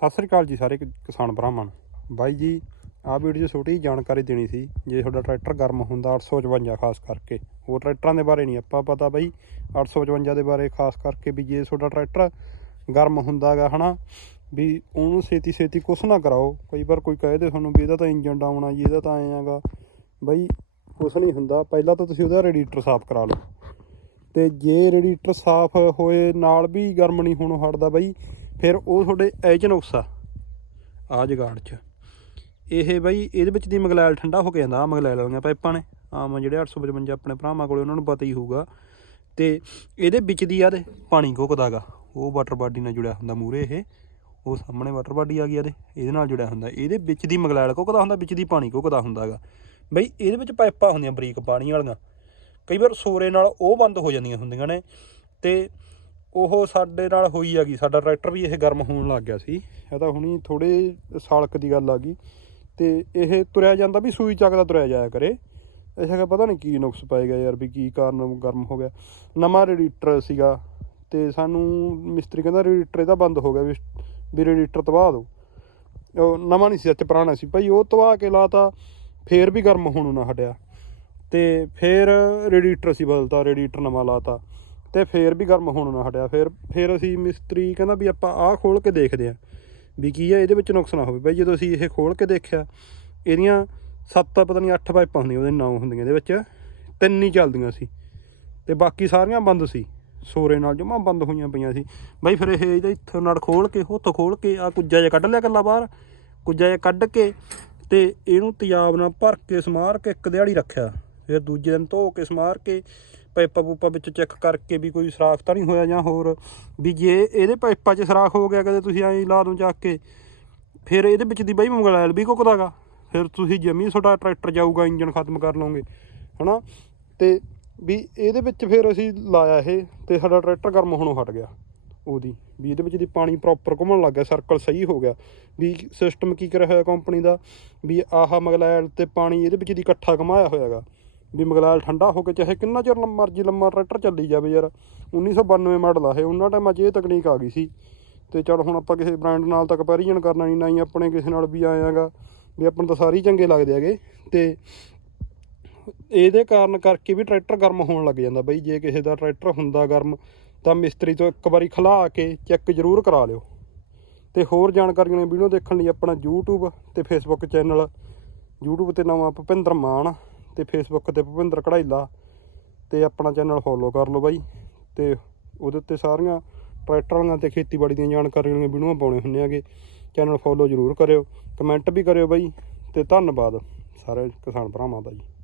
ਸਤਿ ਸ੍ਰੀ ਅਕਾਲ ਜੀ ਸਾਰੇ ਕਿਸਾਨ ਭਰਾਵਾਂ ਨੂੰ। ਬਾਈ ਜੀ, ਆਹ ਵੀਡੀਓ 'ਚ ਛੋਟੀ ਜਿਹੀ ਜਾਣਕਾਰੀ ਦੇਣੀ ਸੀ ਜੇ ਤੁਹਾਡਾ ਟਰੈਕਟਰ ਗਰਮ ਹੁੰਦਾ 855 ਖਾਸ ਕਰਕੇ। ਹੋਰ ਟਰੈਕਟਰਾਂ ਦੇ ਬਾਰੇ ਨਹੀਂ ਆਪਾਂ ਪਤਾ ਬਾਈ। 855 ਦੇ ਬਾਰੇ ਖਾਸ ਕਰਕੇ ਵੀ ਜੇ ਤੁਹਾਡਾ ਟਰੈਕਟਰ ਗਰਮ ਹੁੰਦਾਗਾ ਹਨਾ, ਵੀ ਉਹਨੂੰ ਛੇਤੀ ਛੇਤੀ ਕੁਛ ਨਾ ਕਰਾਓ। ਕਈ ਵਾਰ ਕੋਈ ਕਹੇ ਤੇ ਤੁਹਾਨੂੰ ਵੀ ਇਹਦਾ ਤਾਂ ਇੰਜਨ ਡਾਊਨ ਆ ਜੀ, ਇਹਦਾ ਤਾਂ ਐਂ ਆਗਾ ਬਾਈ, ਕੁਛ ਨਹੀਂ ਹੁੰਦਾ। ਪਹਿਲਾਂ ਤਾਂ ਤੁਸੀਂ ਉਹਦਾ ਰੇਡੀਏਟਰ ਸਾਫ਼ ਕਰਾ ਲਓ। ਤੇ ਜੇ ਰੇਡੀਏਟਰ ਸਾਫ਼ ਹੋਏ, ਨਾਲ ਵੀ ਗਰਮ ਨਹੀਂ ਹੋਣੋਂ ਹਟਦਾ ਬਾਈ, ਫਿਰ ਉਹ ਤੁਹਾਡੇ ਐਚ ਨੁਕਸ ਆ। ਆ ਜਗਾੜ 'ਚ। ਇਹ ਬਾਈ, ਇਹਦੇ ਵਿੱਚ ਦੀ ਮਗਲੈਲ ਠੰਡਾ ਹੋ ਕੇ ਜਾਂਦਾ ਆ ਮਗਲੈਲ ਵਾਲੀਆਂ ਪਾਈਪਾਂ ਨੇ। ਆਮ ਜਿਹੜੇ 855 ਆਪਣੇ ਭਰਾਵਾਂ ਕੋਲੇ, ਉਹਨਾਂ ਨੂੰ ਪਤਾ ਹੀ ਹੋਊਗਾ। ਤੇ ਇਹਦੇ ਵਿੱਚ ਦੀ ਆ ਦੇ ਪਾਣੀ ਘੁੱਕਦਾਗਾ ਉਹ ਵਾਟਰ ਬਾਡੀ ਨਾਲ ਜੁੜਿਆ ਹੁੰਦਾ ਮੂਰੇ ਇਹ। ਉਹ ਸਾਹਮਣੇ ਵਾਟਰ ਬਾਡੀ ਆ ਗਈ ਇਹਦੇ ਇਹਦੇ ਨਾਲ ਜੁੜਿਆ ਹੁੰਦਾ। ਇਹਦੇ ਵਿੱਚ ਦੀ ਮਗਲੈਲ ਘੁੱਕਦਾ ਹੁੰਦਾ, ਵਿੱਚ ਦੀ ਪਾਣੀ ਘੁੱਕਦਾ ਹੁੰਦਾਗਾ ਬਈ, ਇਹਦੇ ਵਿੱਚ ਪਾਈਪਾਂ ਹੁੰਦੀਆਂ ਬਰੀਕ ਪਾਣੀ ਵਾਲੀਆਂ। ਕਈ ਵਾਰ ਸੋਰੇ ਨਾਲ ਉਹ ਬੰਦ ਹੋ ਜਾਂਦੀਆਂ ਹੁੰਦੀਆਂ ਨੇ ਤੇ ਉਹ ਸਾਡੇ ਨਾਲ ਹੋਈ ਆ ਗਈ, ਸਾਡਾ ਟਰੈਕਟਰ ਵੀ ਇਹ ਗਰਮ ਹੋਣ ਲੱਗ ਗਿਆ ਸੀ। ਇਹ ਤਾਂ ਹੁਣੀ ਥੋੜੇ ਸਾਲਕ ਦੀ ਗੱਲ ਆ ਗਈ। ਤੇ ਇਹ ਤੁਰਿਆ ਜਾਂਦਾ ਵੀ ਸੂਈ ਚੱਕਦਾ ਤੁਰਿਆ ਜਾਇਆ ਕਰੇ। ਇਹ ਹੈਗਾ ਪਤਾ ਨਹੀਂ ਕੀ ਨੁਕਸ ਪਾਏਗਾ ਯਾਰ ਵੀ ਕੀ ਕਾਰਨ ਗਰਮ ਹੋ ਗਿਆ। ਨਵਾਂ ਰੇਡੀਏਟਰ ਸੀਗਾ ਤੇ ਸਾਨੂੰ ਮਿਸਤਰੀ ਕਹਿੰਦਾ ਰੇਡੀਏਟਰ ਇਹਦਾ ਬੰਦ ਹੋ ਗਿਆ ਵੀ ਵੀ ਰੇਡੀਏਟਰ ਤਬਾਹ ਦਿਓ ਉਹ ਨਵਾਂ ਨਹੀਂ ਸੀ, ਸੱਚ ਪੁਰਾਣਾ ਸੀ। ਭਾਈ ਉਹ ਤਬਾਹ ਕੇ ਲਾਤਾ, ਫੇਰ ਵੀ ਗਰਮ ਹੋਣੋਂ ਨਾ ਹਟਿਆ। ਤੇ ਫੇਰ ਰੇਡੀਏਟਰ ਸੀ ਬਦਲਤਾ, ਰੇਡੀਏਟਰ ਨਵਾਂ ਲਾਤਾ। ਤੇ ਫੇਰ ਵੀ ਗਰਮ ਹੋਣ ਨਾ ਹਟਿਆ। ਫੇਰ ਫੇਰ ਅਸੀਂ ਮਿਸਤਰੀ ਕਹਿੰਦਾ ਵੀ ਆਪਾਂ ਆਹ ਖੋਲ ਕੇ ਦੇਖਦੇ ਆਂ ਵੀ ਕੀ ਆ, ਇਹਦੇ ਵਿੱਚ ਨੁਕਸ ਨਾ ਹੋਵੇ। ਭਾਈ ਜਦੋਂ ਅਸੀਂ ਇਹ ਖੋਲ ਕੇ ਦੇਖਿਆ, ਇਹਦੀਆਂ ਸੱਤ, ਪਤਾ ਨਹੀਂ ਅੱਠ ਪਾਈਪਾਂ ਹੁੰਦੀਆਂ, ਉਹਦੇ ਨੌ ਹੁੰਦੀਆਂ, ਇਹਦੇ ਵਿੱਚ ਤਿੰਨ ਹੀ ਚੱਲਦੀਆਂ ਸੀ। ਤੇ ਬਾਕੀ ਸਾਰੀਆਂ ਬੰਦ ਸੀ। ਸੋਰੇ ਨਾਲ ਜਮਾ ਬੰਦ ਹੋਈਆਂ ਪਈਆਂ ਸੀ। ਬਾਈ ਫਿਰ ਇਹ ਇਹਦੇ ਇੱਥੋਂ ਨਾਲ ਖੋਲ ਕੇ ਉੱਥੋਂ ਖੋਲ ਕੇ ਆ ਕੁੱਜਾ ਜਿਹਾ ਕੱਢ ਲਿਆ ਕੱਲਾ ਬਾਹਰ। ਕੁੱਜਾ ਜਿਹਾ ਕੱਢ ਕੇ ਤੇ ਇਹਨੂੰ ਤਿਆਬ ਨਾਲ ਭਰ ਕੇ, ਸਮਾਰ ਕੇ ਇੱਕ ਦਿਹਾੜੀ ਰੱਖਿਆ। ਫਿਰ ਦੂਜੇ ਦਿਨ ਧੋ ਕੇ ਸਮਾਰ ਕੇ ਪਾਈਪਾਂ ਪੂਪਾਂ ਵਿੱਚ ਚੈੱਕ ਕਰਕੇ ਵੀ ਕੋਈ ਸਰਾਖ ਤਾਂ ਨਹੀਂ ਹੋਇਆ ਜਾਂ ਹੋਰ ਵੀ ਜੇ ਇਹਦੇ ਪਾਈਪਾਂ 'ਚ ਸਰਾਖ ਹੋ ਗਿਆ ਕਦੇ ਤੁਸੀਂ ਐਂ ਲਾ ਦੋ ਚੱਕ ਕੇ, ਫਿਰ ਇਹਦੇ ਵਿੱਚ ਦੀ ਬਈ ਮੰਗਲੈਲ ਵੀ ਘੁੱਕਦਾਗਾ ਫਿਰ ਤੁਸੀਂ ਜਮੀ ਤੁਹਾਡਾ ਟਰੈਕਟਰ ਜਾਊਗਾ ਇੰਜਨ ਖਤਮ ਕਰ ਲਓਗੇ, ਹਨਾ? ਤੇ ਵੀ ਇਹਦੇ ਵਿੱਚ ਫਿਰ ਅਸੀਂ ਲਾਇਆ ਇਹ ਤੇ ਸਾਡਾ ਟਰੈਕਟਰ ਗਰਮ ਹੋਣੋਂ ਹਟ ਗਿਆ ਉਹਦੀ। ਵੀ ਇਹਦੇ ਵਿੱਚ ਦੀ ਪਾਣੀ ਪ੍ਰੋਪਰ ਘੁੰਮਣ ਲੱਗ ਗਿਆ ਸਰਕਲ ਸਹੀ ਹੋ ਗਿਆ। ਵੀ ਸਿਸਟਮ ਕੀ ਕਰਿਆ ਹੋਇਆ ਕੰਪਨੀ ਦਾ, ਵੀ ਆਹ ਮਗਲੈਲ ਤੇ ਪਾਣੀ ਇਹਦੇ ਵਿੱਚ ਦੀ ਇਕੱਠਾ ਘਮਾਇਆ ਹੋਇਆਗਾ। ਵੀ ਮਗਲੈਲ ਠੰਡਾ ਹੋ ਕੇ ਚਾਹੇ ਕਿੰਨਾ ਚਿਰ ਲੰਮਾ ਮਰਜ਼ੀ ਲੰਮਾ ਟਰੈਕਟਰ ਚੱਲੀ ਜਾਵੇ ਯਾਰ। 1992 ਮਾਡਲ ਆ ਇਹ, ਉਹਨਾਂ ਟਾਈਮਾਂ 'ਚ ਇਹ ਤਕਨੀਕ ਆ ਗਈ ਸੀ। ਤੇ ਚਲ ਹੁਣ ਆਪਾਂ ਕਿਸੇ ਬ੍ਰਾਂਡ ਨਾਲ ਤਾਂ ਕੰਪੈਰੀਜ਼ਨ ਕਰਨਾ ਨਹੀਂ ਨਾ ਹੀ ਆਪਣੇ ਕਿਸੇ ਨਾਲ ਵੀ ਆਇਆਗਾ ਵੀ ਆਪਾਂ ਨੂੰ ਤਾਂ ਸਾਰੇ ਹੀ ਚੰਗੇ ਲੱਗਦੇ ਹੈਗੇ। ਤੇ ਇਹਦੇ ਕਾਰਨ ਕਰਕੇ ਵੀ ਟਰੈਕਟਰ ਗਰਮ ਹੋਣ ਲੱਗ ਜਾਂਦਾ ਬਈ, ਜੇ ਕਿਸੇ ਦਾ ਟਰੈਕਟਰ ਹੁੰਦਾ ਗਰਮ, ਤਾਂ ਮਿਸਤਰੀ ਤੋਂ ਇੱਕ ਵਾਰੀ ਖਲਾ ਕੇ ਚੈੱਕ ਜ਼ਰੂਰ ਕਰਾ ਲਿਓ। ਤੇ ਹੋਰ ਜਾਣਕਾਰੀਆਂ ਨੇ ਵੀਡੀਓ ਦੇਖਣ ਲਈ ਆਪਣਾ YouTube ਤੇ Facebook ਚੈਨਲ YouTube ਤੇ ਨਾਮ ਆ ਭੁਪਿੰਦਰ ਮਾਨ। ਤੇ ਫੇਸਬੁੱਕ ਤੇ ਭੁਪਿੰਦਰ ਕਢਾਈਲਾ ਤੇ ਆਪਣਾ ਚੈਨਲ ਫੋਲੋ ਕਰ ਲਓ ਬਾਈ ਤੇ ਉਹਦੇ ਉੱਤੇ ਸਾਰੀਆਂ ਟਰੈਕਟਰ ਵਾਲੀਆਂ ਤੇ ਖੇਤੀਬਾੜੀ ਦੀਆਂ ਜਾਣਕਾਰੀਆਂ ਵਾਲੀਆਂ ਵੀਡੀਓਆਂ ਪਾਉਣੇ ਹੁੰਦੇ ਆਗੇ ਚੈਨਲ ਫੋਲੋ ਜ਼ਰੂਰ ਕਰਿਓ ਕਮੈਂਟ ਵੀ ਕਰਿਓ ਬਾਈ ਤੇ ਧੰਨਵਾਦ ਸਾਰੇ ਕਿਸਾਨ ਭਰਾਵਾਂ ਦਾ ਜੀ।